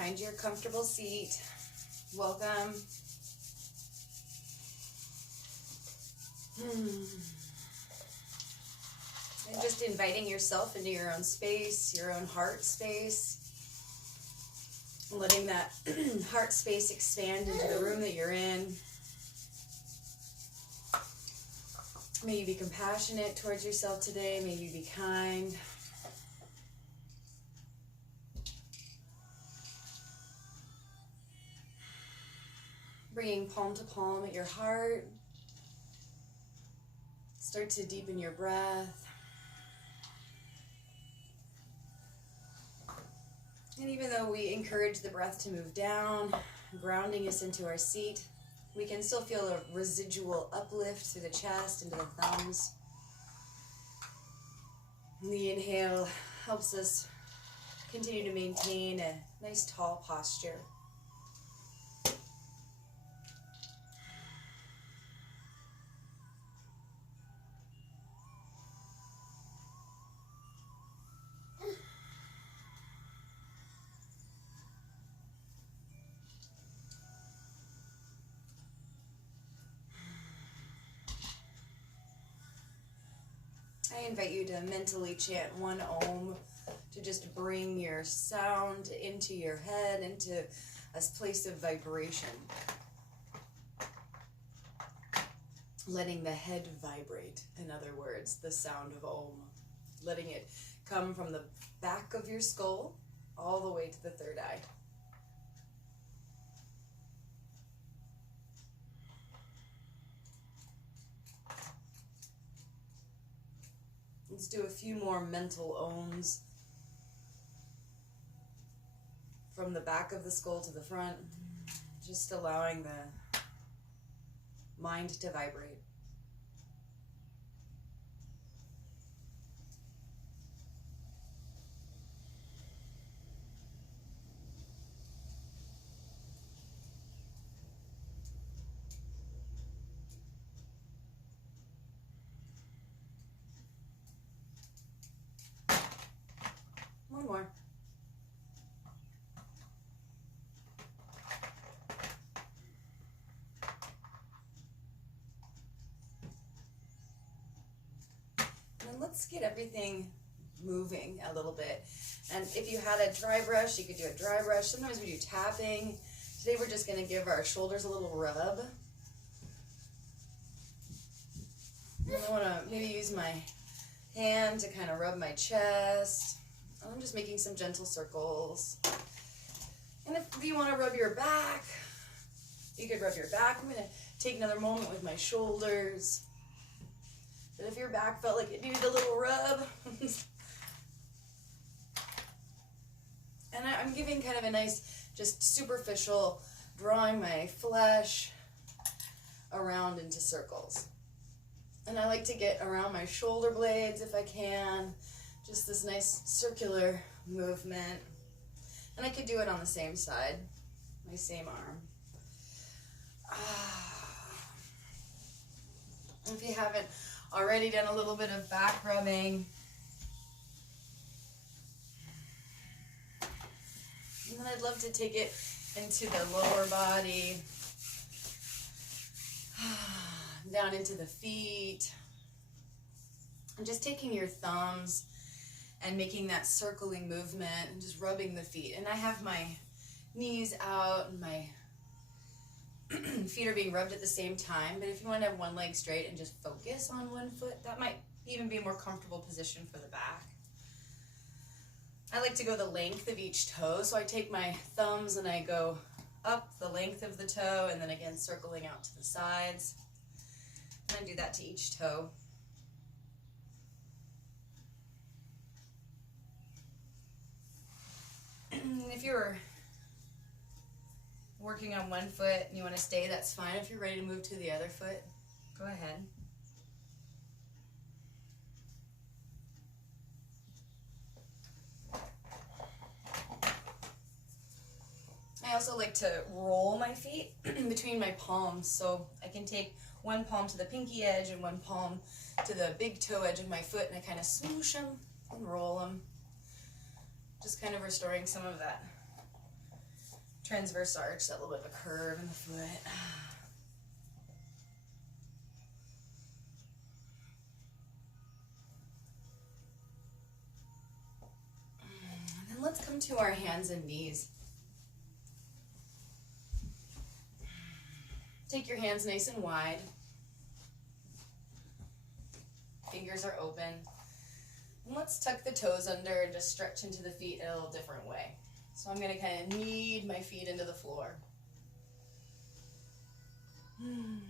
Find your comfortable seat. Welcome. And just inviting yourself into your own space, your own heart space. Letting that heart space expand into the room that you're in. May you be compassionate towards yourself today. May you be kind. Bringing palm to palm at your heart. Start to deepen your breath. And even though we encourage the breath to move down, grounding us into our seat, we can still feel a residual uplift through the chest, into the thumbs. And the inhale helps us continue to maintain a nice tall posture. I invite you to mentally chant one Om to just bring your sound into your head, into a place of vibration. Letting the head vibrate, in other words, the sound of Om. Letting it come from the back of your skull all the way to the third eye. Let's do a few more mental Oms. From the back of the skull to the front. Just allowing the mind to vibrate. One more. And then let's get everything moving a little bit. And if you had a dry brush, you could do a dry brush. Sometimes we do tapping. Today we're just going to give our shoulders a little rub. And I want to maybe use my hand to kind of rub my chest. I'm just making some gentle circles. And if you want to rub your back, you could rub your back. I'm going to take another moment with my shoulders. But if your back felt like it needed a little rub, and I'm giving kind of a nice, just superficial, drawing my flesh around into circles. And I like to get around my shoulder blades if I can. Just this nice circular movement. And I could do it on the same side, my same arm. If you haven't already done a little bit of back rubbing. And then I'd love to take it into the lower body, down into the feet. And just taking your thumbs and making that circling movement and just rubbing the feet. And I have my knees out and my feet are being rubbed at the same time. But if you want to have one leg straight and just focus on one foot, that might even be a more comfortable position for the back. I like to go the length of each toe. So I take my thumbs and I go up the length of the toe and then again circling out to the sides. And I do that to each toe. If you're working on one foot and you want to stay, that's fine. If you're ready to move to the other foot, go ahead. I also like to roll my feet between my palms, so I can take one palm to the pinky edge and one palm to the big toe edge of my foot, and I kind of swoosh them and roll them. Just kind of restoring some of that transverse arch, that little bit of a curve in the foot. And then let's come to our hands and knees. Take your hands nice and wide. Fingers are open. And let's tuck the toes under and just stretch into the feet in a little different way. So I'm going to kind of knead my feet into the floor. And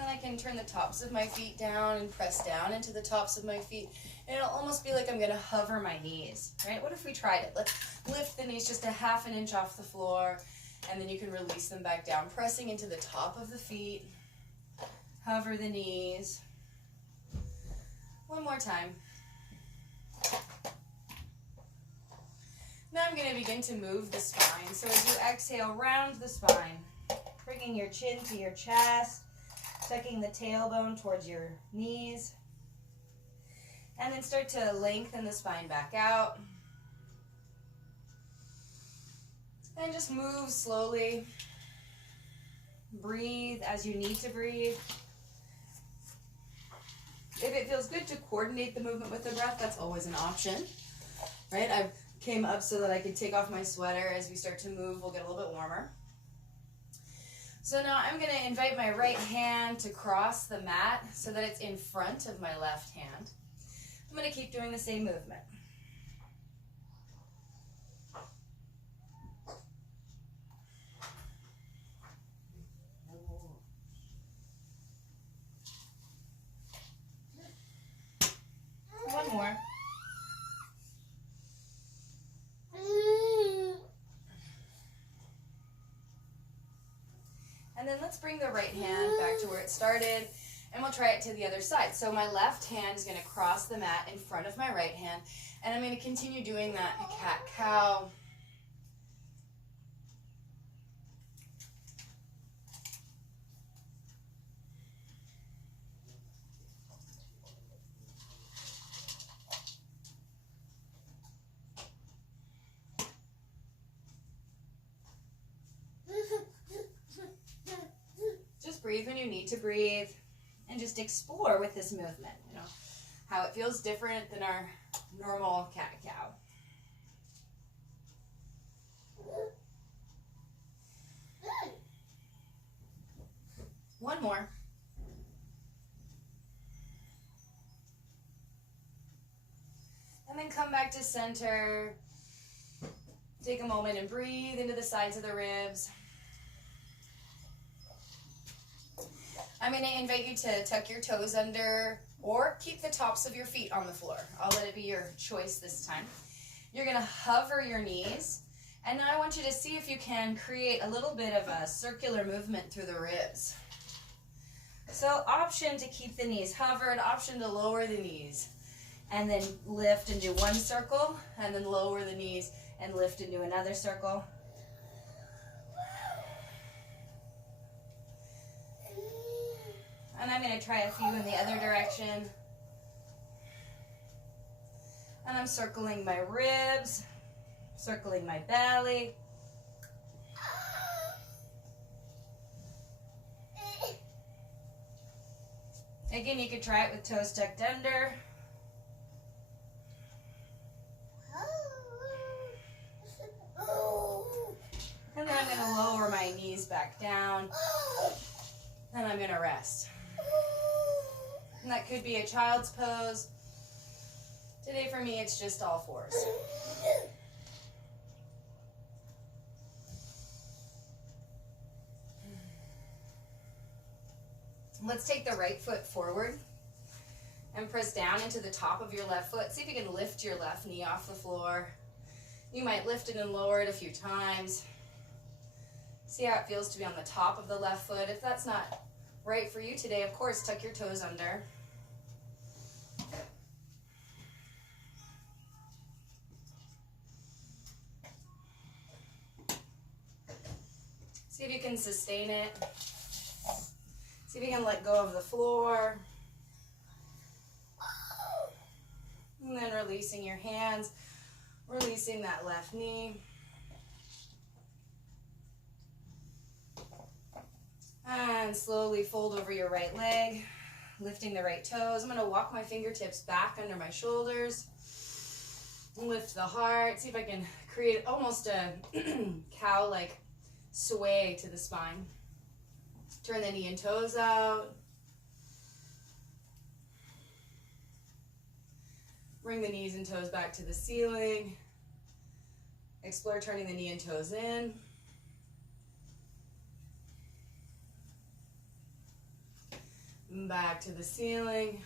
then I can turn the tops of my feet down and press down into the tops of my feet. And it'll almost be like I'm going to hover my knees, right? What if we tried it? Let's lift the knees just a ½ an inch off the floor, and then you can release them back down, pressing into the top of the feet. Hover the knees. One more time. Now I'm going to begin to move the spine. So as you exhale, round the spine, bringing your chin to your chest, tucking the tailbone towards your knees, and then start to lengthen the spine back out. And just move slowly. Breathe as you need to breathe. If it feels good to coordinate the movement with the breath, that's always an option, right? I came up so that I could take off my sweater. As we start to move, we'll get a little bit warmer. So now I'm going to invite my right hand to cross the mat so that it's in front of my left hand. I'm going to keep doing the same movement. One more. And then let's bring the right hand back to where it started, and we'll try it to the other side. So my left hand is going to cross the mat in front of my right hand, and I'm going to continue doing that cat-cow. Breathe when you need to breathe, and just explore with this movement, you know, how it feels different than our normal cat-cow. One more. And then come back to center. Take a moment and breathe into the sides of the ribs. I'm going to invite you to tuck your toes under or keep the tops of your feet on the floor. I'll let it be your choice this time. You're going to hover your knees, and now I want you to see if you can create a little bit of a circular movement through the ribs. So option to keep the knees hovered, option to lower the knees, and then lift and do one circle, and then lower the knees and lift and do another circle. And I'm going to try a few in the other direction. And I'm circling my ribs, circling my belly. Again, you could try it with toes tucked under. And then I'm going to lower my knees back down. And I'm going to rest. And that could be a child's pose. Today for me, it's just all fours. Let's take the right foot forward and press down into the top of your left foot. See if you can lift your left knee off the floor. You might lift it and lower it a few times. See how it feels to be on the top of the left foot. If that's not right for you today, of course, tuck your toes under. See if you can sustain it. See if you can let go of the floor. releasing your hands, releasing that left knee. And slowly fold over your right leg, lifting the right toes. I'm going to walk my fingertips back under my shoulders. Lift the heart. See if I can create almost a cow-like sway to the spine. Turn the knee and toes out. Bring the knees and toes back to the ceiling. Explore turning the knee and toes in. Back to the ceiling.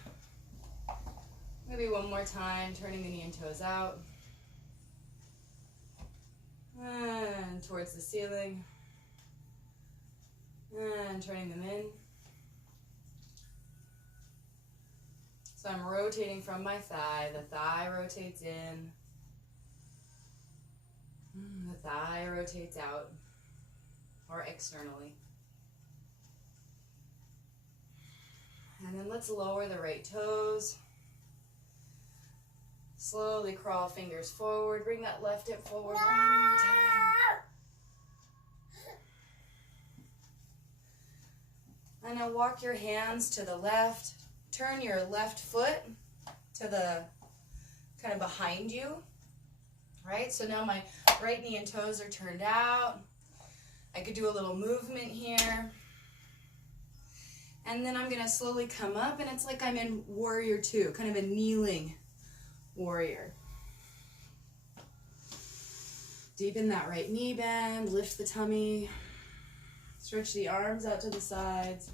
Maybe one more time, turning the knee and toes out. And towards the ceiling. And turning them in. So I'm rotating from my thigh. The thigh rotates in. The thigh rotates out or externally. And then let's lower the right toes. Slowly crawl fingers forward. Bring that left hip forward one more time. And now walk your hands to the left. Turn your left foot to the kind of behind you. Right? So now my right knee and toes are turned out. I could do a little movement here. And then I'm going to slowly come up, and it's like I'm in warrior two, kind of a kneeling warrior. Deepen that right knee bend, lift the tummy, stretch the arms out to the sides.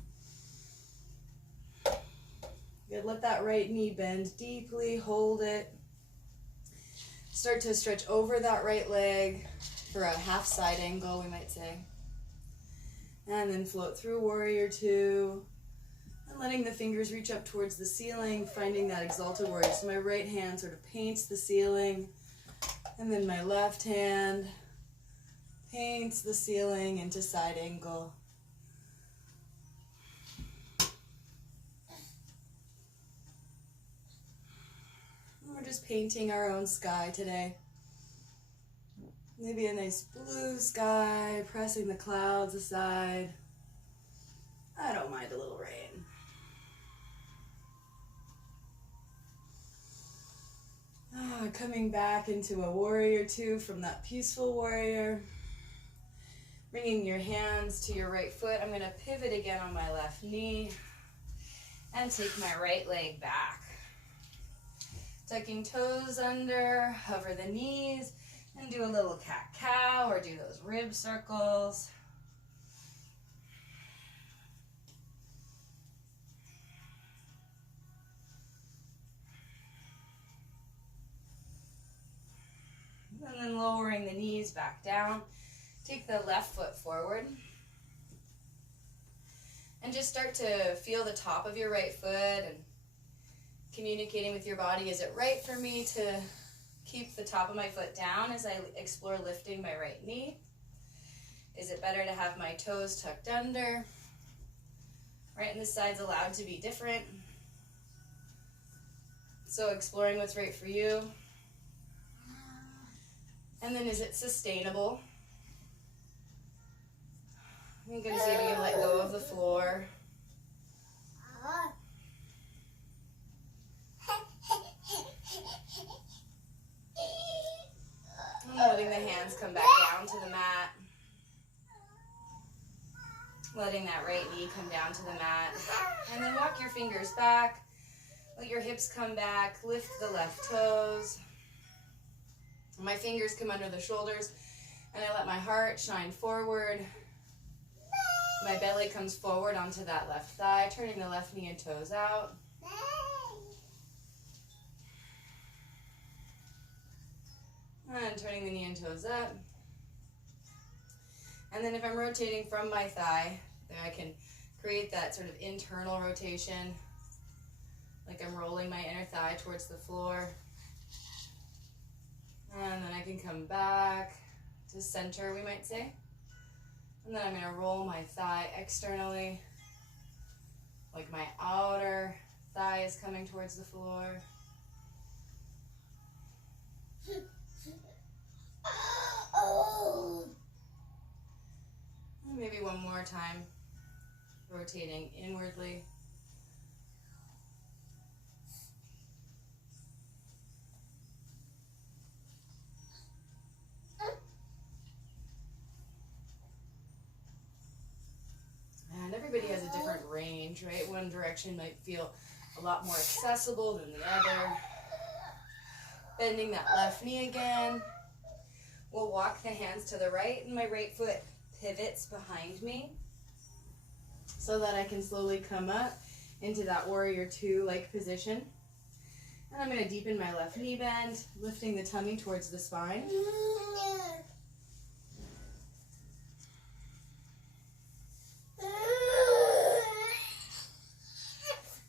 Good, let that right knee bend deeply, hold it. Start to stretch over that right leg for a half side angle, we might say. And then float through warrior two. And letting the fingers reach up towards the ceiling, finding that exalted warrior. So my right hand sort of paints the ceiling, and then my left hand paints the ceiling into side angle. And we're just painting our own sky today. Maybe a nice blue sky, pressing the clouds aside. I don't mind a little rain. Coming back into a warrior two from that peaceful warrior. Bringing your hands to your right foot. I'm going to pivot again on my left knee and take my right leg back. Tucking toes under, hover the knees, and do a little cat-cow or do those rib circles. And then lowering the knees back down. Take the left foot forward. And just start to feel the top of your right foot and communicating with your body. Is it right for me to keep the top of my foot down as I explore lifting my right knee? Is it better to have my toes tucked under? Right, and this side's allowed to be different. So exploring what's right for you. And then is it sustainable? You can see if you can let go of the floor. And letting the hands come back down to the mat. Letting that right knee come down to the mat. And then walk your fingers back. Let your hips come back. Lift the left toes. My fingers come under the shoulders, and I let my heart shine forward. My belly comes forward onto that left thigh, turning the left knee and toes out. And turning the knee and toes up. And then if I'm rotating from my thigh, then I can create that sort of internal rotation, like I'm rolling my inner thigh towards the floor. And then I can come back to center, we might say. And then I'm going to roll my thigh externally, like my outer thigh is coming towards the floor. Maybe one more time, rotating inwardly. And everybody has a different range, right? One direction might feel a lot more accessible than the other. Bending that left knee again. We'll walk the hands to the right, and my right foot pivots behind me so that I can slowly come up into that warrior two-like position. And I'm going to deepen my left knee bend, lifting the tummy towards the spine.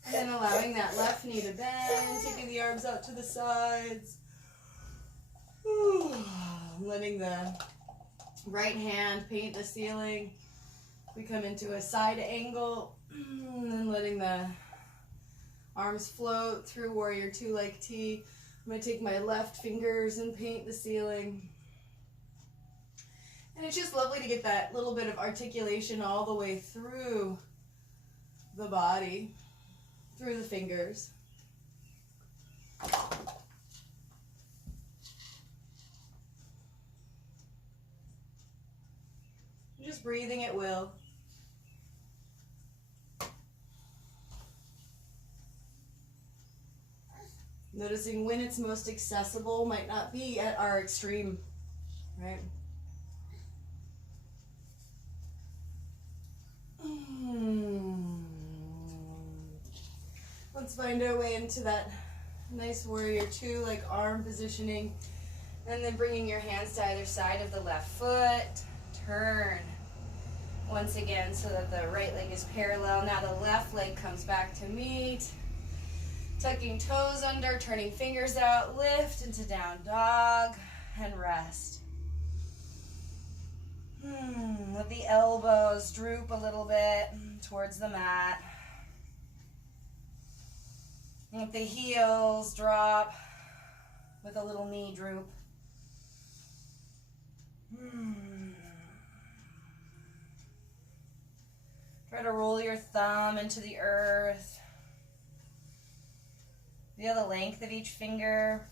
And then allowing that left knee to bend, taking the arms out to the sides. Letting the right hand paint the ceiling. We come into a side angle, and then letting the arms float through warrior two like T. I'm going to take my left fingers and paint the ceiling. And it's just lovely to get that little bit of articulation all the way through the body, through the fingers. Just breathing at will. Noticing when it's most accessible might not be at our extreme, right? Let's find our way into that nice warrior two, like arm positioning. And then bringing your hands to either side of the left foot. Turn once again so that the right leg is parallel. Now the left leg comes back to meet. Tucking toes under, turning fingers out, lift into down dog, and rest. Let the elbows droop a little bit towards the mat. Let the heels drop with a little knee droop. Try to roll your thumb into the earth. Feel the length of each finger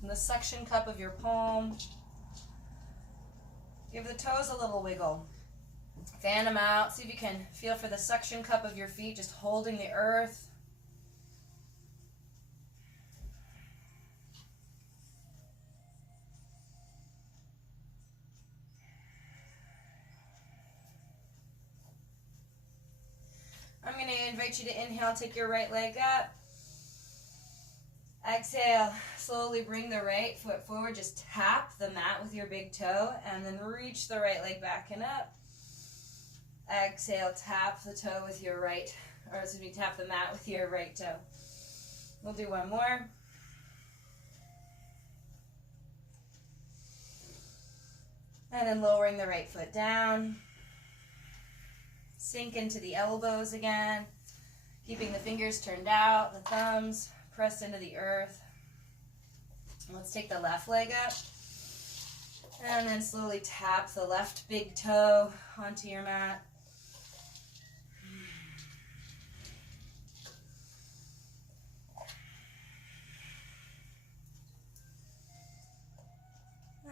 and the suction cup of your palm. Give the toes a little wiggle. Fan them out. See if you can feel for the suction cup of your feet, just holding the earth. I'm going to invite you to inhale, take your right leg up. Exhale, slowly bring the right foot forward. Just tap the mat with your big toe and then reach the right leg back and up. Exhale, tap the toe with your right, or excuse me, tap the mat with your right toe. We'll do one more. And then lowering the right foot down. Sink into the elbows again, keeping the fingers turned out, the thumbs pressed into the earth. Let's take the left leg up and then slowly tap the left big toe onto your mat.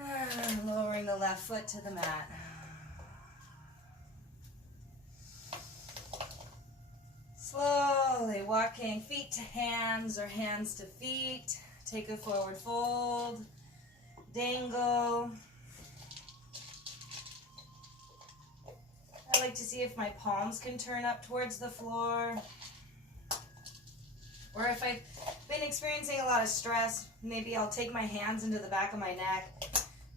And lowering the left foot to the mat. Slowly walking feet to hands or hands to feet. Take a forward fold. Dangle. I like to see if my palms can turn up towards the floor. Or if I've been experiencing a lot of stress, maybe I'll take my hands into the back of my neck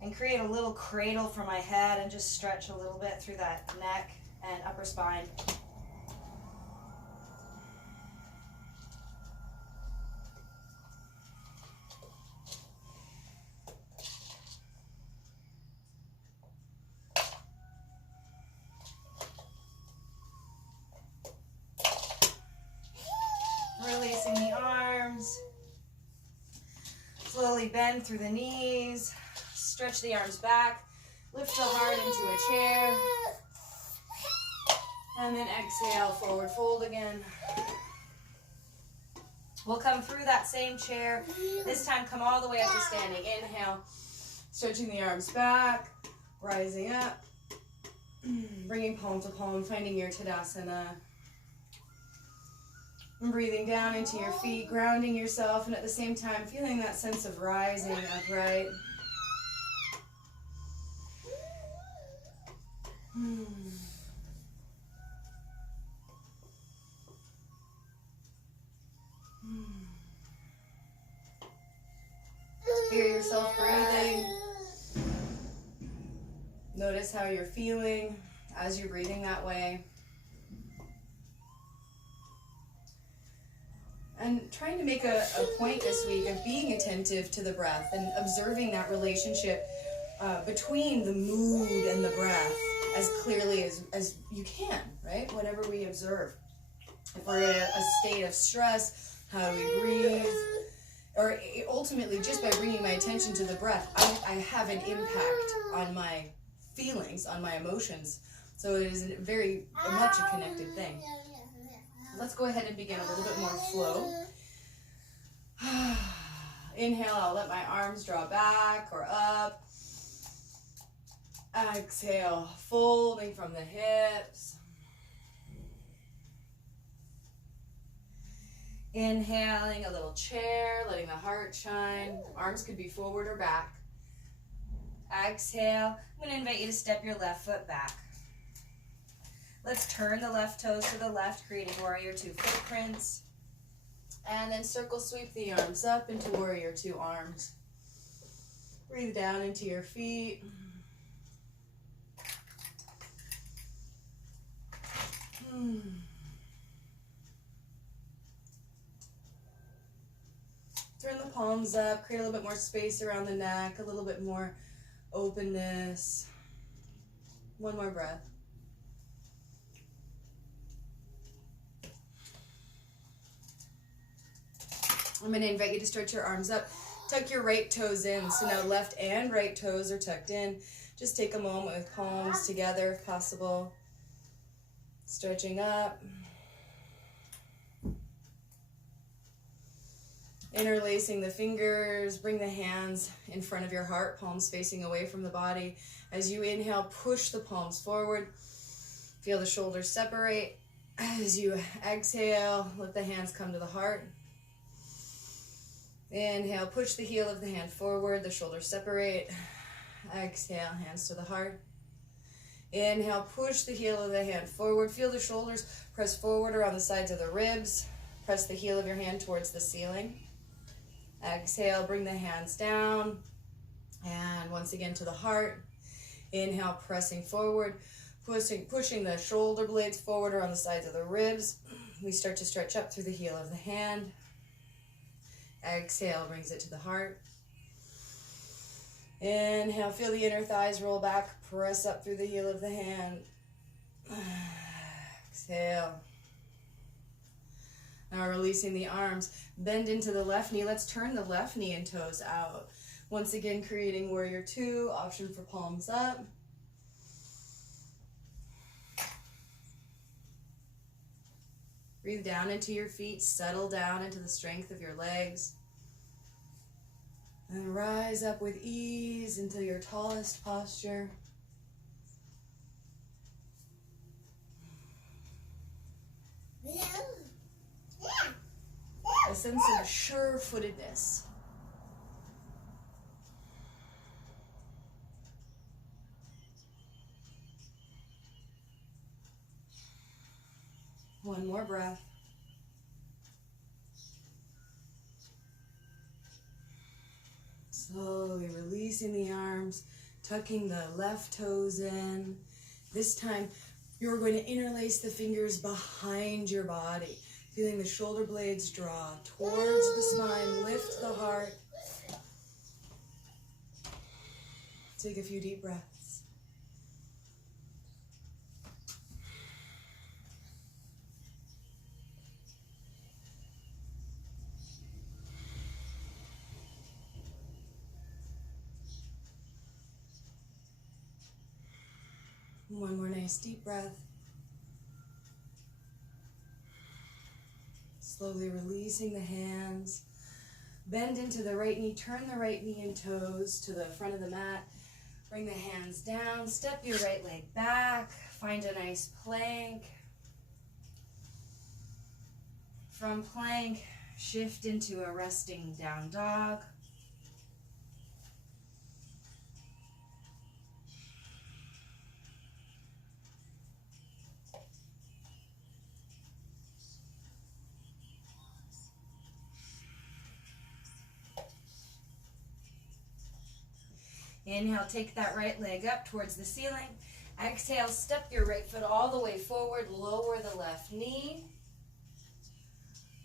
and create a little cradle for my head and just stretch a little bit through that neck and upper spine. Slowly bend through the knees. Stretch the arms back. Lift the heart into a chair. And then exhale, forward fold again. We'll come through that same chair. This time, come all the way up to standing. Inhale, stretching the arms back, rising up, bringing palm to palm, finding your Tadasana. And breathing down into your feet, grounding yourself, and at the same time, feeling that sense of rising upright. Hear yourself breathing. Notice how you're feeling as you're breathing that way. And trying to make a point this week of being attentive to the breath and observing that relationship between the mood and the breath as clearly as you can, right? Whatever we observe. If we're in a state of stress, how do we breathe? Or ultimately, just by bringing my attention to the breath, I have an impact on my feelings, on my emotions. So it is very much a connected thing. Let's go ahead and begin a little bit more flow. Inhale, I'll let my arms draw back or up. Exhale, folding from the hips. Inhaling, a little chair, letting the heart shine. Arms could be forward or back. Exhale, I'm going to invite you to step your left foot back. Let's turn the left toes to the left, creating warrior two footprints. And then circle sweep the arms up into warrior two arms. Breathe down into your feet. Turn the palms up, create a little bit more space around the neck, a little bit more openness. One more breath. I'm going to invite you to stretch your arms up. Tuck your right toes in. So now left and right toes are tucked in. Just take a moment with palms together if possible. Stretching up. Interlacing the fingers. Bring the hands in front of your heart, palms facing away from the body. As you inhale, push the palms forward. Feel the shoulders separate. As you exhale, let the hands come to the heart. Inhale, push the heel of the hand forward, the shoulders separate. Exhale, hands to the heart. Inhale, push the heel of the hand forward. Feel the shoulders press forward around the sides of the ribs. Press the heel of your hand towards the ceiling. Exhale, bring the hands down. And once again to the heart. Inhale, pressing forward, pushing the shoulder blades forward around the sides of the ribs. We start to stretch up through the heel of the hand. Exhale, brings it to the heart. Inhale, feel the inner thighs roll back, press up through the heel of the hand. Exhale. Now releasing the arms, bend into the left knee. Let's turn the left knee and toes out. Once again, creating warrior two, option for palms up. Breathe down into your feet, settle down into the strength of your legs. And rise up with ease into your tallest posture. A sense of sure-footedness. One more breath. Slowly releasing the arms, tucking the left toes in. This time, you're going to interlace the fingers behind your body, feeling the shoulder blades draw towards the spine, lift the heart. Take a few deep breaths. One more nice deep breath. Slowly releasing the hands. Bend into the right knee. Turn the right knee and toes to the front of the mat. Bring the hands down. Step your right leg back. Find a nice plank. From plank, shift into a resting down dog. Inhale, take that right leg up towards the ceiling. Exhale, step your right foot all the way forward, lower the left knee.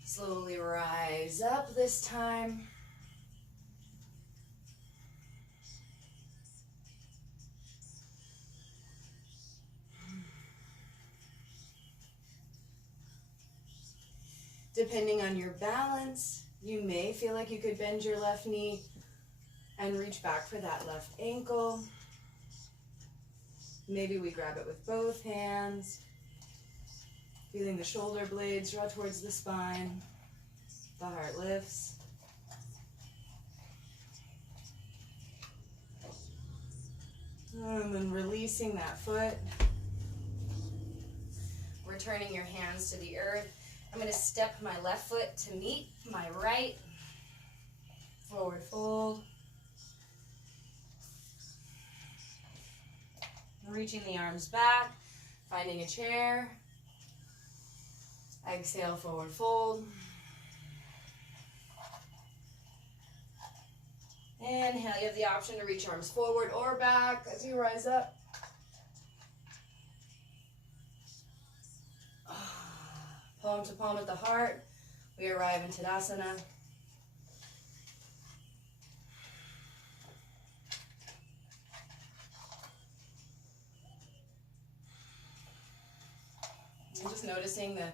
Slowly rise up this time. Depending on your balance, you may feel like you could bend your left knee and reach back for that left ankle. Maybe we grab it with both hands. Feeling the shoulder blades draw towards the spine. The heart lifts. And then releasing that foot. Returning your hands to the earth. I'm going to step my left foot to meet my right. Forward fold. Reaching the arms back, finding a chair. Exhale, forward fold. Inhale, you have the option to reach arms forward or back as you rise up. Palm to palm at the heart. We arrive in Tadasana. And just noticing the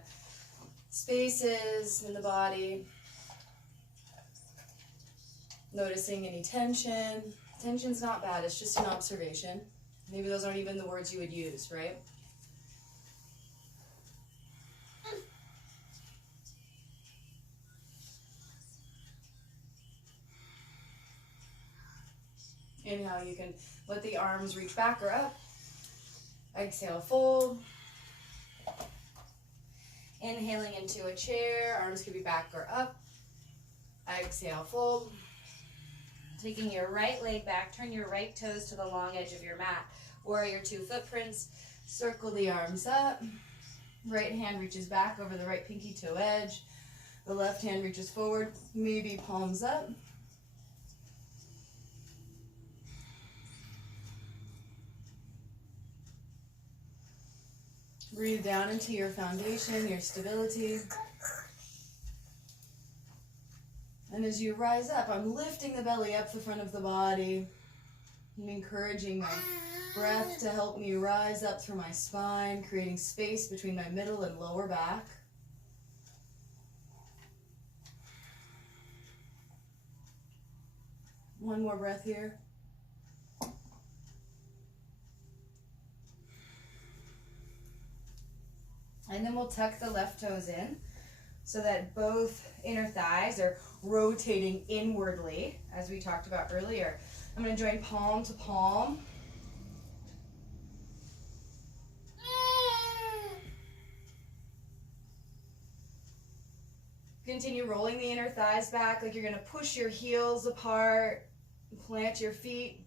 spaces in the body. Noticing any tension. Tension's not bad, it's just an observation. Maybe those aren't even the words you would use, right? Inhale, you can let the arms reach back or up. Exhale, fold. Inhaling into a chair, arms could be back or up. Exhale, fold. Taking your right leg back, turn your right toes to the long edge of your mat. Warrior two footprints, circle the arms up. Right hand reaches back over the right pinky toe edge. The left hand reaches forward, maybe palms up. Breathe down into your foundation, your stability. And as you rise up, I'm lifting the belly up the front of the body. I'm encouraging my breath to help me rise up through my spine, creating space between my middle and lower back. One more breath here. And then we'll tuck the left toes in so that both inner thighs are rotating inwardly, as we talked about earlier. I'm going to join palm to palm. Continue rolling the inner thighs back like you're going to push your heels apart. Plant your feet.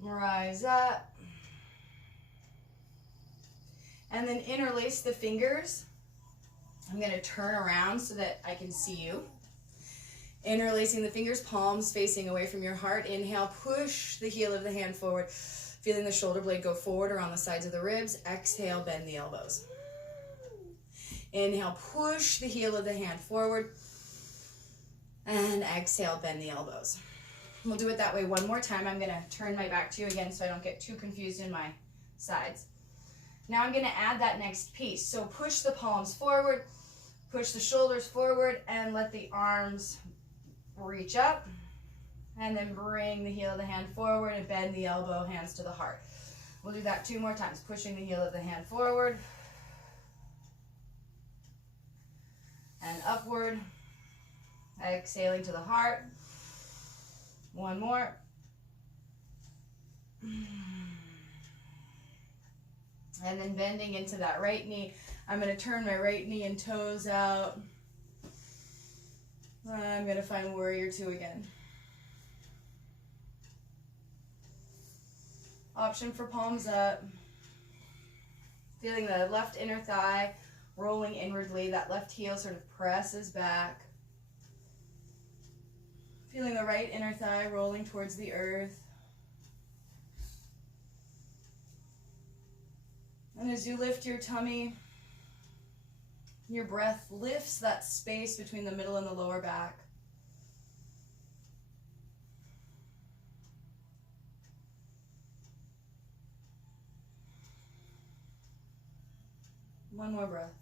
Rise up. And then interlace the fingers. I'm going to turn around so that I can see you. Interlacing the fingers, palms facing away from your heart. Inhale, push the heel of the hand forward. Feeling the shoulder blade go forward or on the sides of the ribs. Exhale, bend the elbows. Inhale, push the heel of the hand forward. And exhale, bend the elbows. We'll do it that way one more time. I'm going to turn my back to you again so I don't get too confused in my sides. Now I'm going to add that next piece. So push the palms forward, push the shoulders forward, and let the arms reach up. And then bring the heel of the hand forward and bend the elbow, hands to the heart. We'll do that 2 more times, pushing the heel of the hand forward and upward. Exhaling to the heart. 1 more. And then bending into that right knee. I'm going to turn my right knee and toes out. I'm going to find warrior 2 again. Option for palms up. Feeling the left inner thigh rolling inwardly. That left heel sort of presses back. Feeling the right inner thigh rolling towards the earth. And as you lift your tummy, your breath lifts that space between the middle and the lower back. One more breath.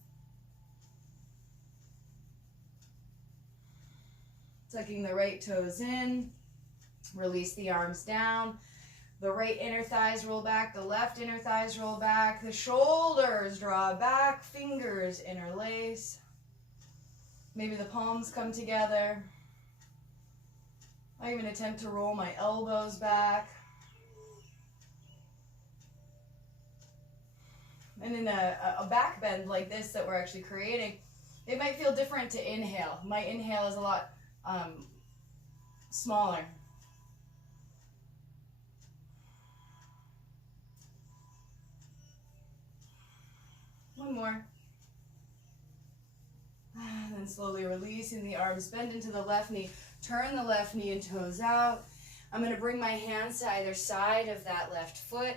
Tucking the right toes in. Release the arms down. The right inner thighs roll back. The left inner thighs roll back. The shoulders draw back. Fingers interlace. Maybe the palms come together. I even attempt to roll my elbows back. And in a back bend like this that we're actually creating, it might feel different to inhale. My inhale is a lot smaller. One more. And then slowly releasing the arms, bend into the left knee, turn the left knee and toes out. I'm going to bring my hands to either side of that left foot.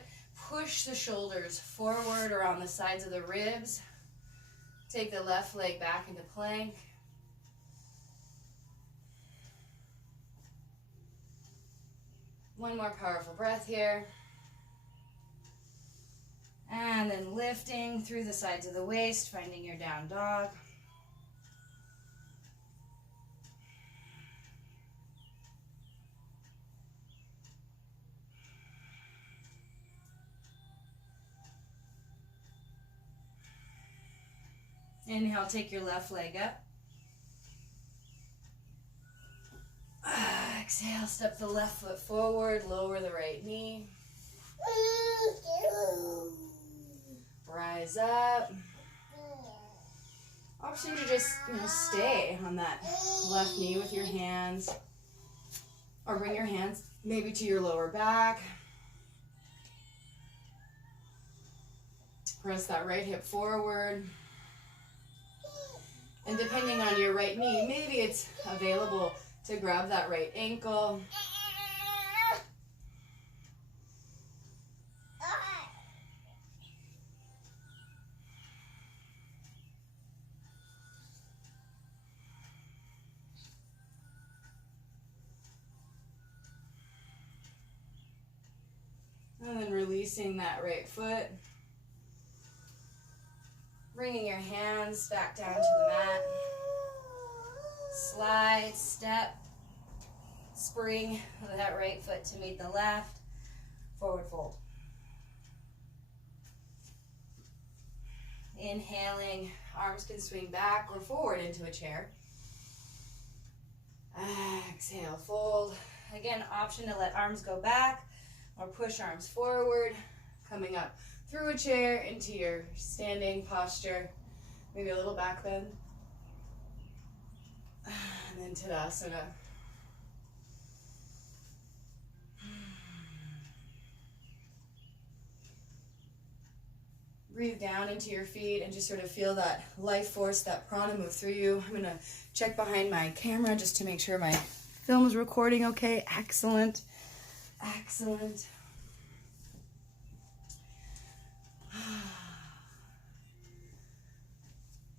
Push the shoulders forward or on the sides of the ribs. Take the left leg back into plank. One more powerful breath here. And then lifting through the sides of the waist, finding your down dog. Inhale, take your left leg up. Exhale, step the left foot forward, lower the right knee. Rise up. Option to just stay on that left knee with your hands. Or bring your hands maybe to your lower back. Press that right hip forward. And depending on your right knee, maybe it's available to grab that right ankle. And then releasing that right foot. Bringing your hands back down to the mat. Slide, step, spring that right foot to meet the left. Forward fold. Inhaling, arms can swing back or forward into a chair. Exhale, fold. Again, option to let arms go back or push arms forward, coming up through a chair into your standing posture, maybe a little back bend, and then Tadasana. Breathe down into your feet and just sort of feel that life force, that prana move through you. I'm gonna check behind my camera just to make sure my film is recording okay. Excellent, excellent.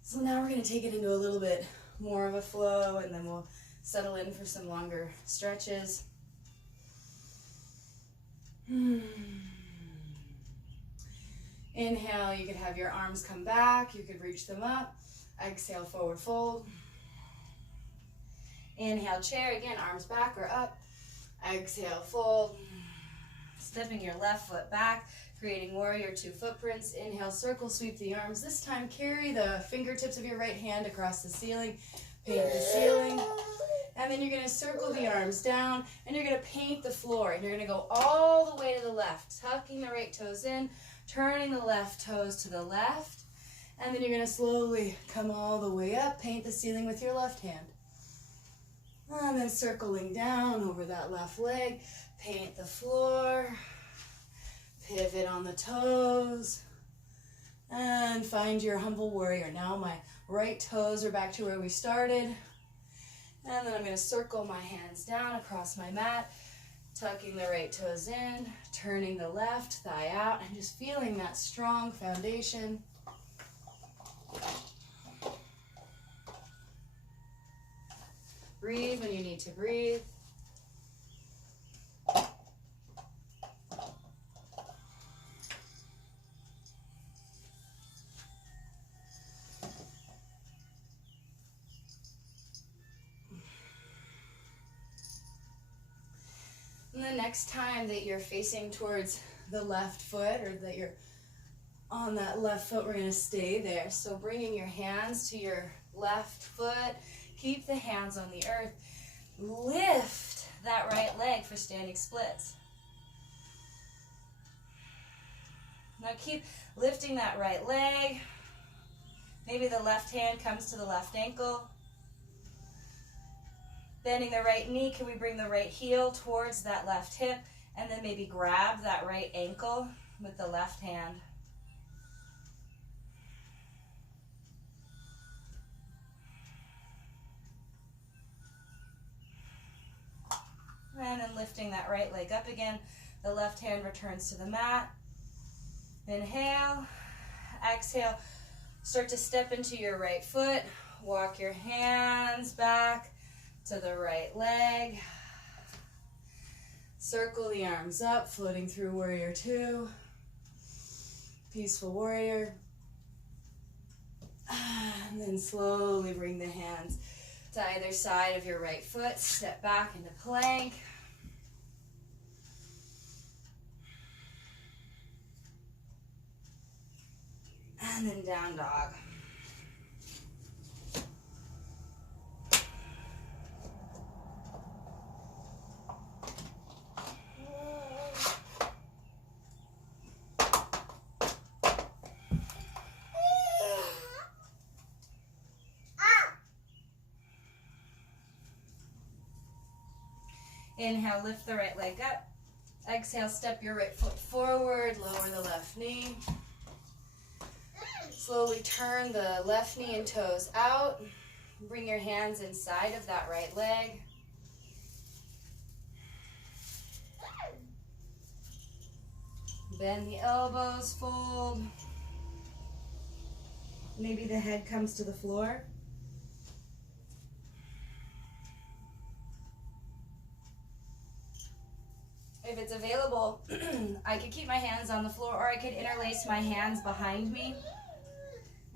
So now we're going to take it into a little bit more of a flow, and then we'll settle in for some longer stretches. Inhale, you could have your arms come back, you could reach them up. Exhale, forward fold. Inhale, chair, again, arms back or up. Exhale, fold. Stepping your left foot back, creating warrior two footprints. Inhale, circle, sweep the arms. This time, carry the fingertips of your right hand across the ceiling. Paint the ceiling. And then you're going to circle the arms down, and you're going to paint the floor. And you're going to go all the way to the left, tucking the right toes in, turning the left toes to the left. And then you're going to slowly come all the way up, paint the ceiling with your left hand. And then circling down over that left leg, paint the floor, pivot on the toes, and find your humble warrior. Now my right toes are back to where we started. And then I'm going to circle my hands down across my mat, tucking the right toes in, turning the left thigh out, and just feeling that strong foundation. Breathe when you need to breathe. And the next time that you're facing towards the left foot, or that you're on that left foot, we're going to stay there. So bringing your hands to your left foot, keep the hands on the earth. Lift that right leg for standing splits. Now keep lifting that right leg. Maybe the left hand comes to the left ankle. Bending the right knee, can we bring the right heel towards that left hip, and then maybe grab that right ankle with the left hand. And then lifting that right leg up again. The left hand returns to the mat. Inhale. Exhale. Start to step into your right foot. Walk your hands back to the right leg. Circle the arms up, floating through warrior two. Peaceful warrior. And then slowly bring the hands to either side of your right foot. Step back into plank. And then down dog. Inhale, lift the right leg up. Exhale, step your right foot forward, lower the left knee. Slowly turn the left knee and toes out. Bring your hands inside of that right leg. Bend the elbows, fold. Maybe the head comes to the floor. If it's available, I could keep my hands on the floor, or I could interlace my hands behind me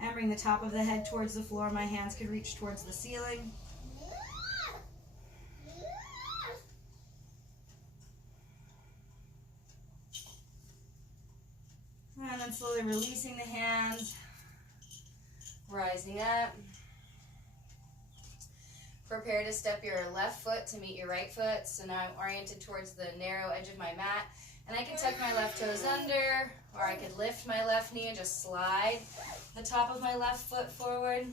and bring the top of the head towards the floor. My hands could reach towards the ceiling. And then slowly releasing the hands, rising up. Prepare to step your left foot to meet your right foot. So now I'm oriented towards the narrow edge of my mat. And I can tuck my left toes under, or I could lift my left knee and just slide the top of my left foot forward.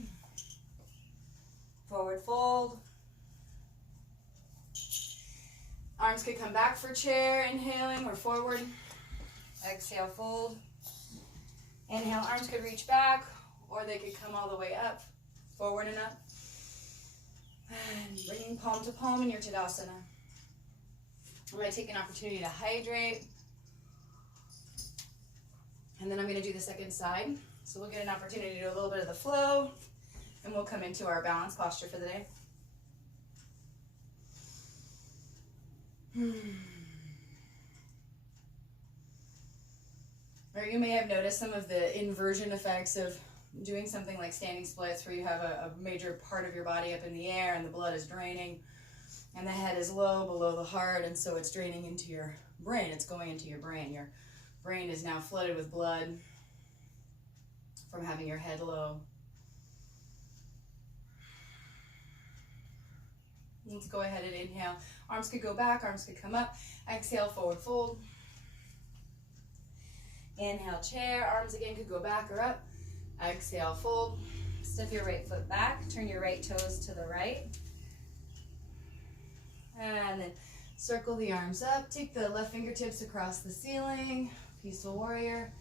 Forward fold. Arms could come back for chair, inhaling, or forward. Exhale, fold. Inhale, arms could reach back, or they could come all the way up, forward and up. And bringing palm to palm in your Tadasana. I'm going to take an opportunity to hydrate. And then I'm going to do the second side. So we'll get an opportunity to do a little bit of the flow, and we'll come into our balance posture for the day. Or you may have noticed some of the inversion effects of doing something like standing splits, where you have a major part of your body up in the air and the blood is draining and the head is low below the heart, and so it's draining into your brain. It's going into your brain. Your brain is now flooded with blood from having your head low. Let's go ahead and inhale. Arms could go back, arms could come up. Exhale, forward fold. Inhale, chair. Arms again could go back or up. Exhale, fold. Step your right foot back. Turn your right toes to the right. And then circle the arms up. Take the left fingertips across the ceiling. Peaceful warrior.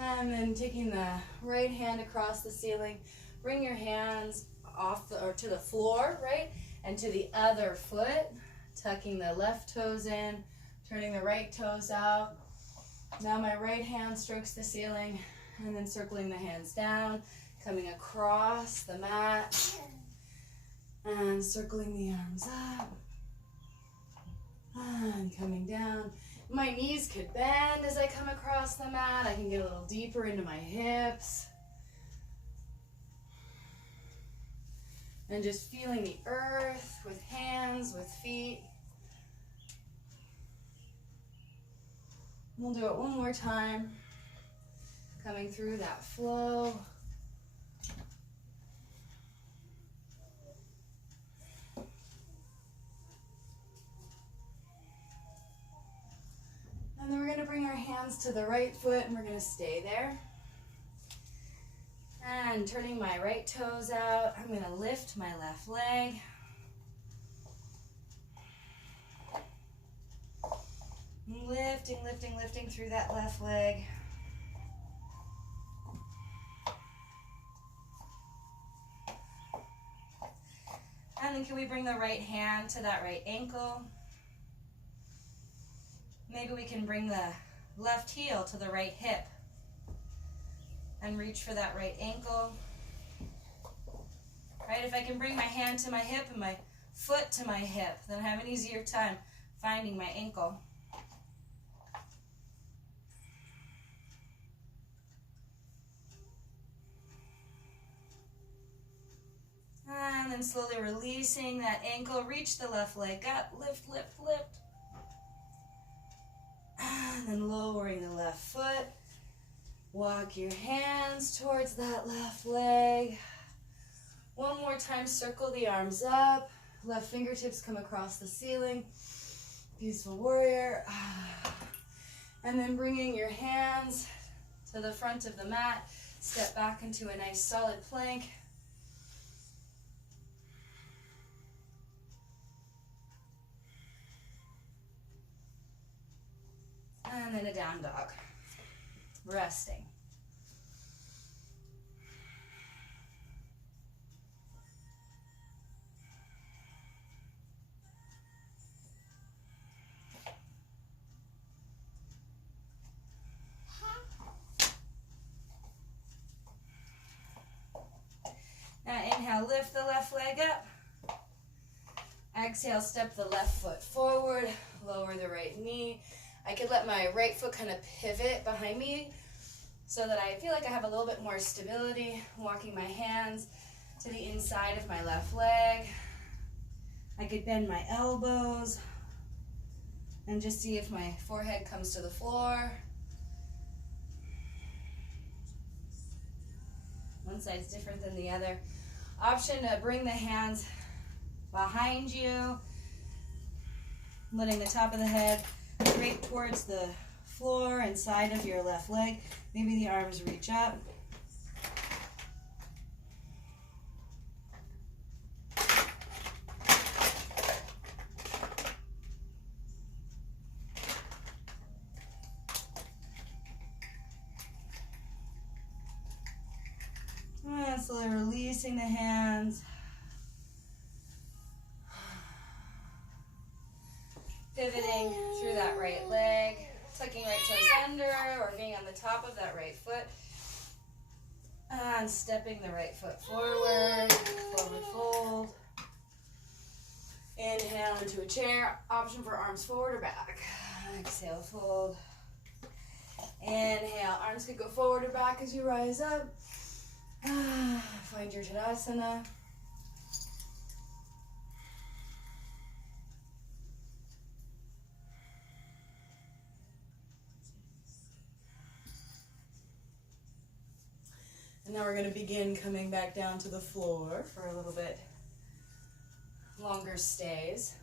And then taking the right hand across the ceiling. Bring your hands off or to the floor, right? And to the other foot. Tucking the left toes in. Turning the right toes out. Now my right hand strokes the ceiling. And then circling the hands down. Coming across the mat. And circling the arms up. And coming down. My knees could bend as I come across the mat. I can get a little deeper into my hips. And just feeling the earth with hands, with feet. We'll do it one more time. Coming through that flow. And then we're going to bring our hands to the right foot and we're going to stay there. And turning my right toes out, I'm going to lift my left leg. Lifting, lifting, lifting through that left leg. And then can we bring the right hand to that right ankle? Maybe we can bring the left heel to the right hip and reach for that right ankle. Right, if I can bring my hand to my hip and my foot to my hip, then I have an easier time finding my ankle. And then slowly releasing that ankle, reach the left leg up, lift, lift, lift. And then lowering the left foot. Walk your hands towards that left leg. One more time, circle the arms up. Left fingertips come across the ceiling. Peaceful warrior. And then bringing your hands to the front of the mat. Step back into a nice solid plank. And then a down dog. Resting. Now inhale, lift the left leg up. Exhale, step the left foot forward, lower the right knee. I could let my right foot kind of pivot behind me so that I feel like I have a little bit more stability. Walking my hands to the inside of my left leg. I could bend my elbows and just see if my forehead comes to the floor. One side's different than the other. Option to bring the hands behind you, letting the top of the head straight towards the floor and side of your left leg. Maybe the arms reach up. And slowly releasing the hands. Pivoting through that right leg, tucking right toes under or being on the top of that right foot. And stepping the right foot forward, forward fold. Inhale into a chair, option for arms forward or back. Exhale, fold. Inhale, arms could go forward or back as you rise up. Find your Tadasana. Now we're going to begin coming back down to the floor for a little bit longer stays.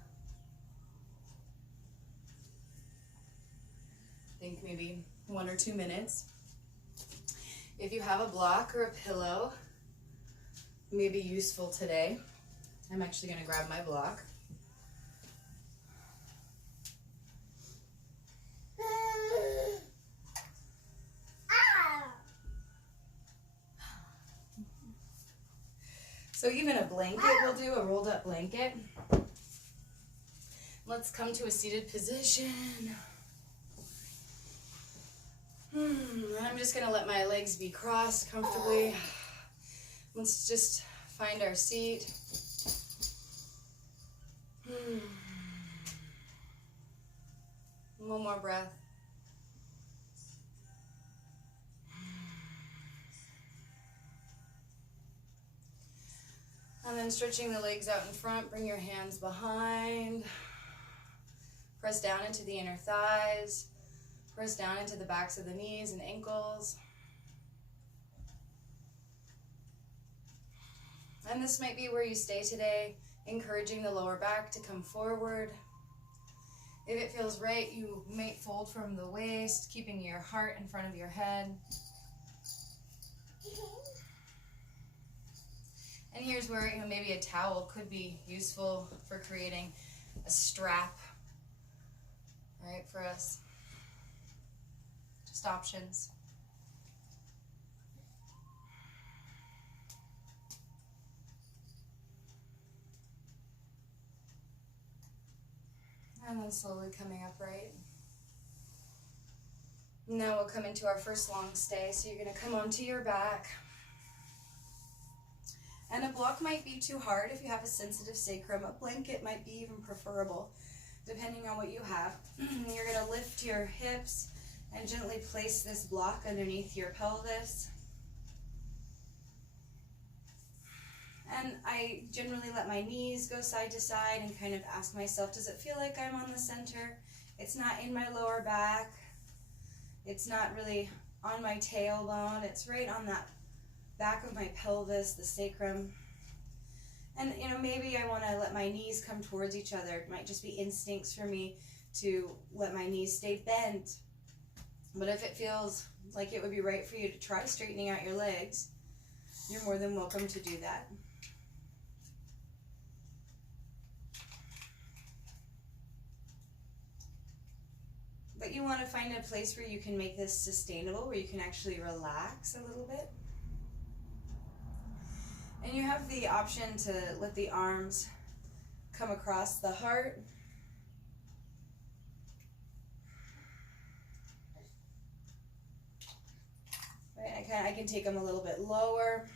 I think maybe 1 or 2 minutes. If you have a block or a pillow, it may be useful today. I'm actually going to grab my block. So even a blanket will do, a rolled up blanket. Let's come to a seated position. I'm just going to let my legs be crossed comfortably. Let's just find our seat. One more breath. And then stretching the legs out in front, bring your hands behind. Press down into the inner thighs. Press down into the backs of the knees and ankles. And this might be where you stay today, encouraging the lower back to come forward. If it feels right, you might fold from the waist, keeping your heart in front of your head. And here's where maybe a towel could be useful for creating a strap, right, for us. Just options. And then slowly coming upright. Now we'll come into our first long stay. So you're going to come onto your back. And a block might be too hard if you have a sensitive sacrum. A blanket might be even preferable, depending on what you have. You're going to lift your hips and gently place this block underneath your pelvis. And I generally let my knees go side to side and kind of ask myself, does it feel like I'm on the center? It's not in my lower back. It's not really on my tailbone. It's right on that back of my pelvis, the sacrum. And maybe I want to let my knees come towards each other. It might just be instincts for me to let my knees stay bent. But if it feels like it would be right for you to try straightening out your legs, you're more than welcome to do that. But you want to find a place where you can make this sustainable, where you can actually relax a little bit. And you have the option to let the arms come across the heart. Right, I can take them a little bit lower.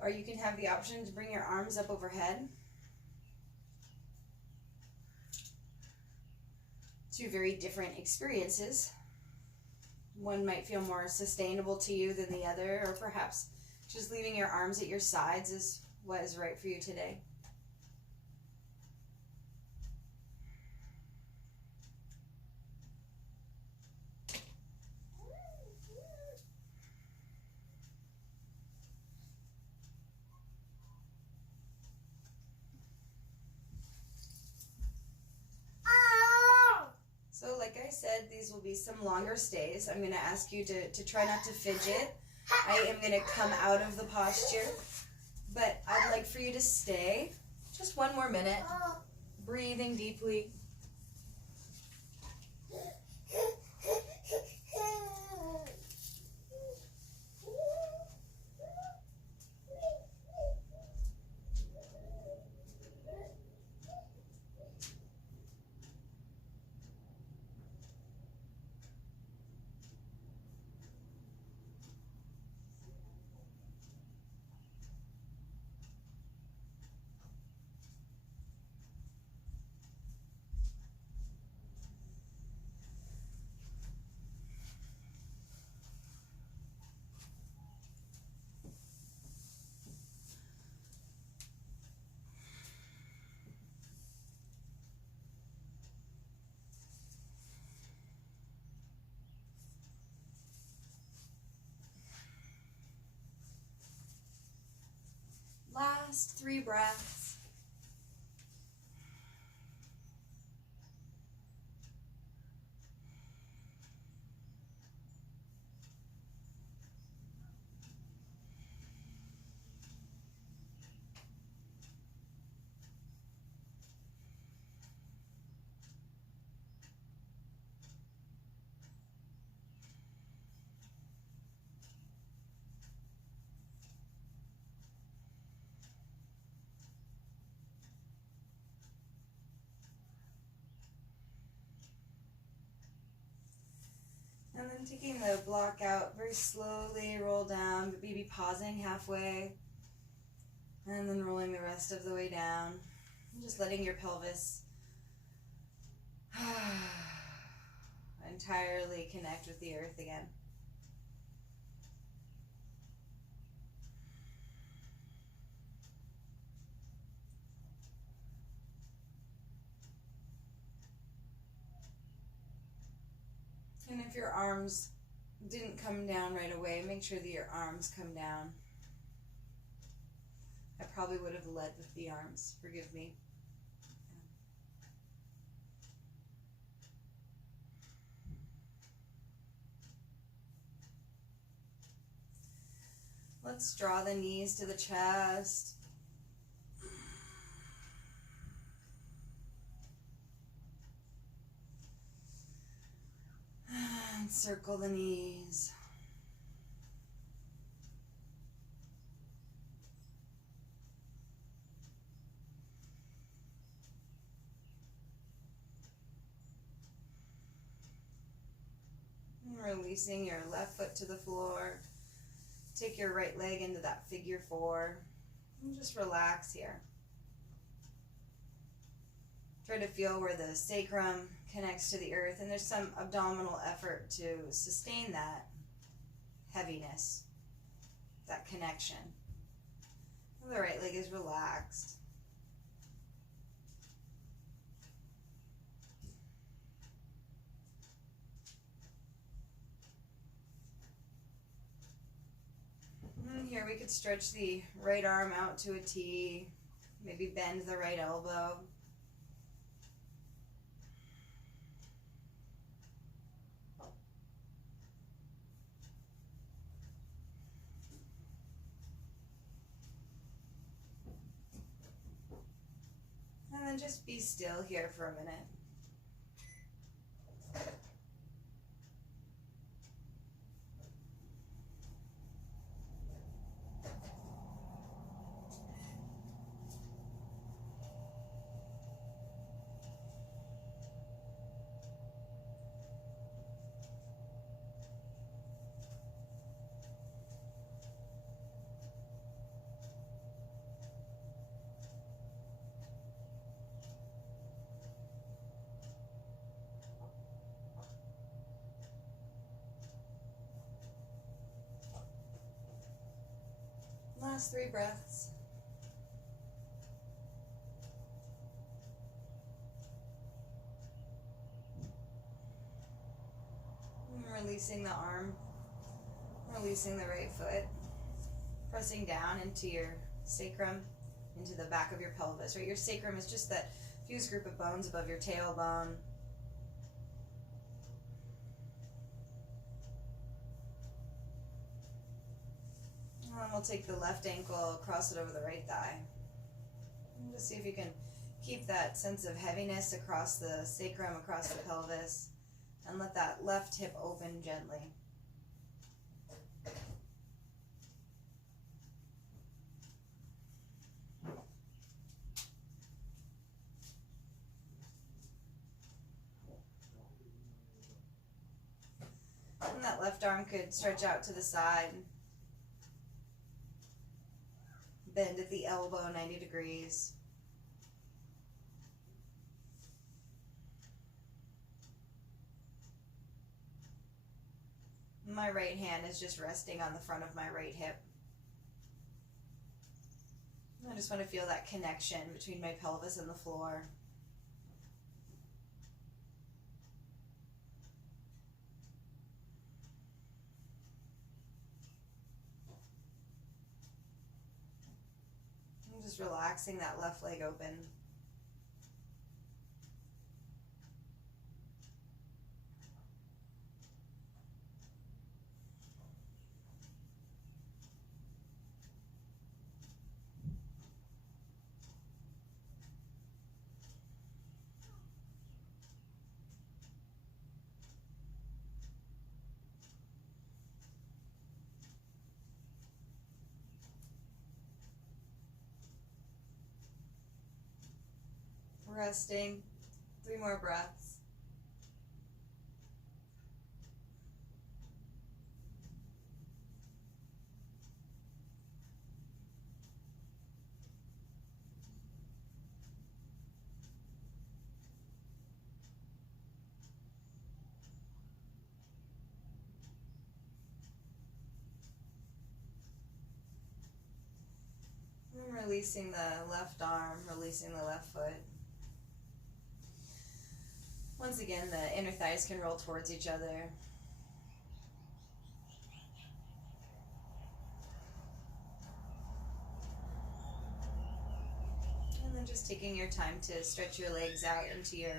Or you can have the option to bring your arms up overhead. Two very different experiences. One might feel more sustainable to you than the other, or perhaps just leaving your arms at your sides is what is right for you today. So like I said, these will be some longer stays. I'm going to ask you to try not to fidget. I am going to come out of the posture, but I'd like for you to stay just 1 more minute, breathing deeply. Last 3 breaths. And then taking the block out, very slowly roll down, but maybe pausing halfway. And then rolling the rest of the way down. And just letting your pelvis entirely connect with the earth again. And if your arms didn't come down right away, make sure that your arms come down. I probably would have led with the arms, forgive me. Let's draw the knees to the chest. And circle the knees. And releasing your left foot to the floor. Take your right leg into that figure 4. And just relax here. Try to feel where the sacrum connects to the earth, and there's some abdominal effort to sustain that heaviness, that connection. And the right leg is relaxed. And here we could stretch the right arm out to a T, maybe bend the right elbow. And then just be still here for a minute. Last 3 breaths. And releasing the arm, releasing the right foot, pressing down into your sacrum, into the back of your pelvis. Right, your sacrum is just that fused group of bones above your tailbone. And we'll take the left ankle, cross it over the right thigh. And just see if you can keep that sense of heaviness across the sacrum, across the pelvis, and let that left hip open gently. And that left arm could stretch out to the side. Bend at the elbow 90 degrees. My right hand is just resting on the front of my right hip. I just want to feel that connection between my pelvis and the floor. Just relaxing that left leg open. Resting. 3 more breaths. And releasing the left arm, releasing the left foot. Once again, the inner thighs can roll towards each other. And then just taking your time to stretch your legs out into your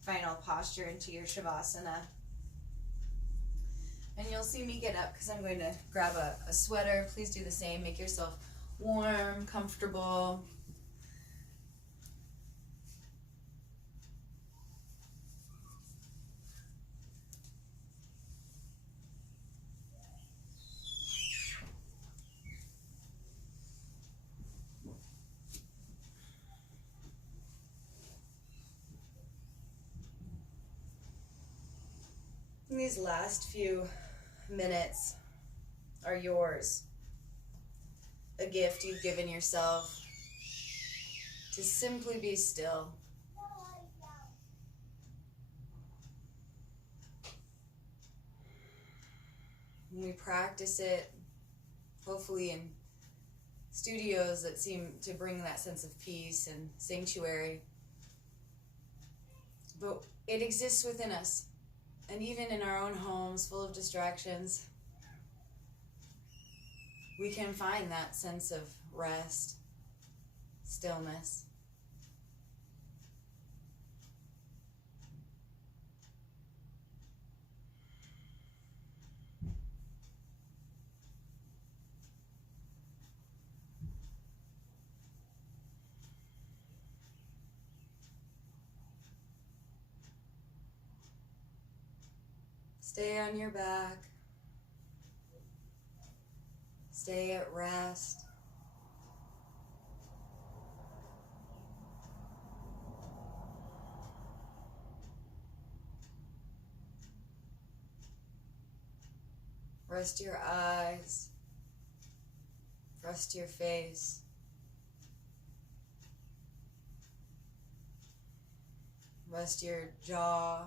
final posture, into your Shavasana. And you'll see me get up because I'm going to grab a sweater. Please do the same. Make yourself warm, comfortable. And these last few minutes are yours. A gift you've given yourself to simply be still. And we practice it, hopefully in studios that seem to bring that sense of peace and sanctuary. But it exists within us. And even in our own homes full of distractions, we can find that sense of rest, stillness. Stay on your back. Stay at rest. Rest your eyes. Rest your face. Rest your jaw.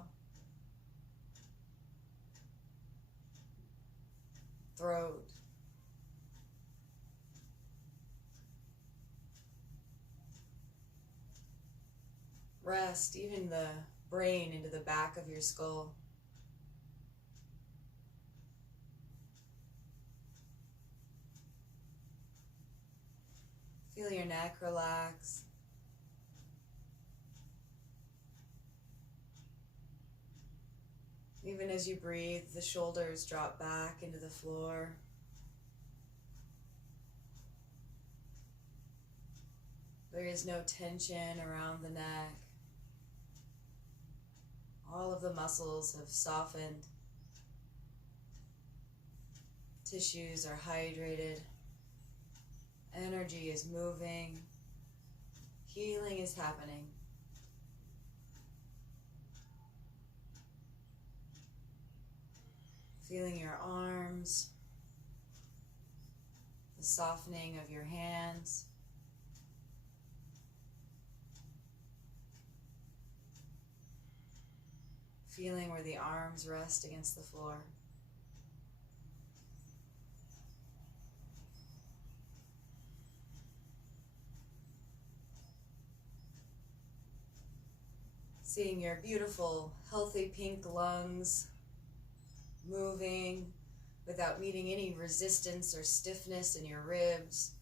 Throat. Rest even the brain into the back of your skull. Feel your neck relax. Even as you breathe, the shoulders drop back into the floor. There is no tension around the neck. All of the muscles have softened. Tissues are hydrated. Energy is moving. Healing is happening. Feeling your arms, the softening of your hands. Feeling where the arms rest against the floor. Seeing your beautiful, healthy pink lungs moving without meeting any resistance or stiffness in your ribs.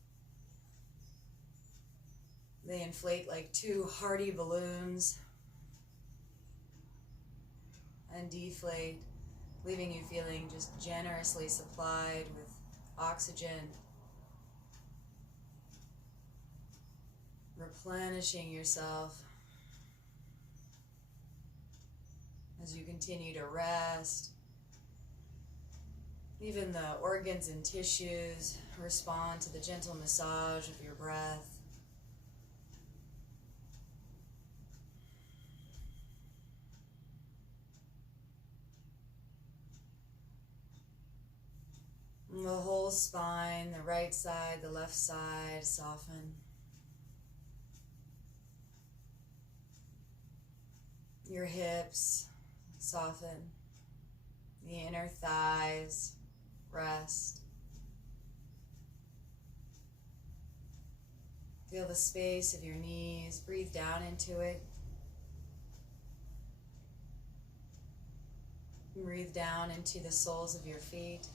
They inflate like two hearty balloons and deflate, leaving you feeling just generously supplied with oxygen, replenishing yourself as you continue to rest. Even the organs and tissues respond to the gentle massage of your breath. And the whole spine, the right side, the left side, soften. Your hips soften. The inner thighs rest. Feel the space of your knees. Breathe down into it. Breathe down into the soles of your feet.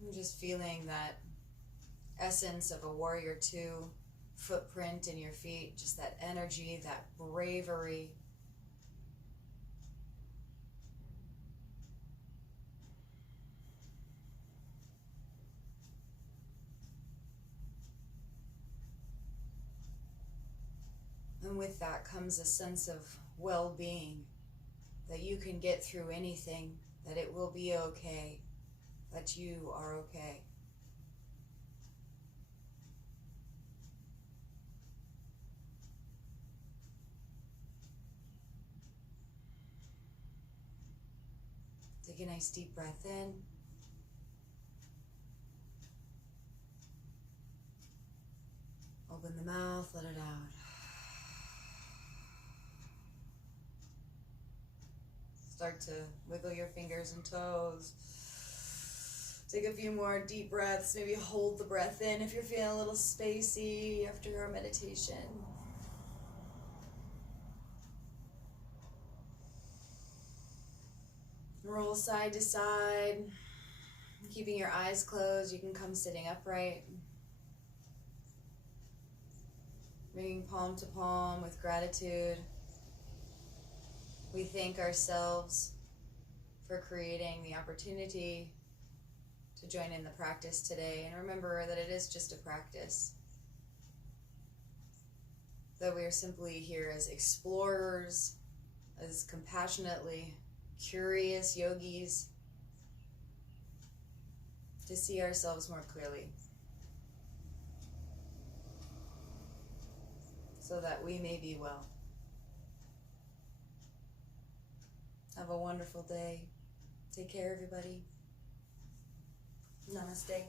I'm just feeling that essence of a warrior two footprint in your feet, just that energy, that bravery. And with that comes a sense of well-being, that you can get through anything, that it will be okay, that you are okay. Take a nice deep breath in. Open the mouth, let it out. Start to wiggle your fingers and toes. Take a few more deep breaths. Maybe hold the breath in if you're feeling a little spacey after your meditation. Roll side to side. Keeping your eyes closed, you can come sitting upright. Bringing palm to palm with gratitude. We thank ourselves for creating the opportunity to join in the practice today. And remember that it is just a practice. That we are simply here as explorers, as compassionately curious yogis, to see ourselves more clearly, so that we may be well. Have a wonderful day. Take care, everybody. Namaste.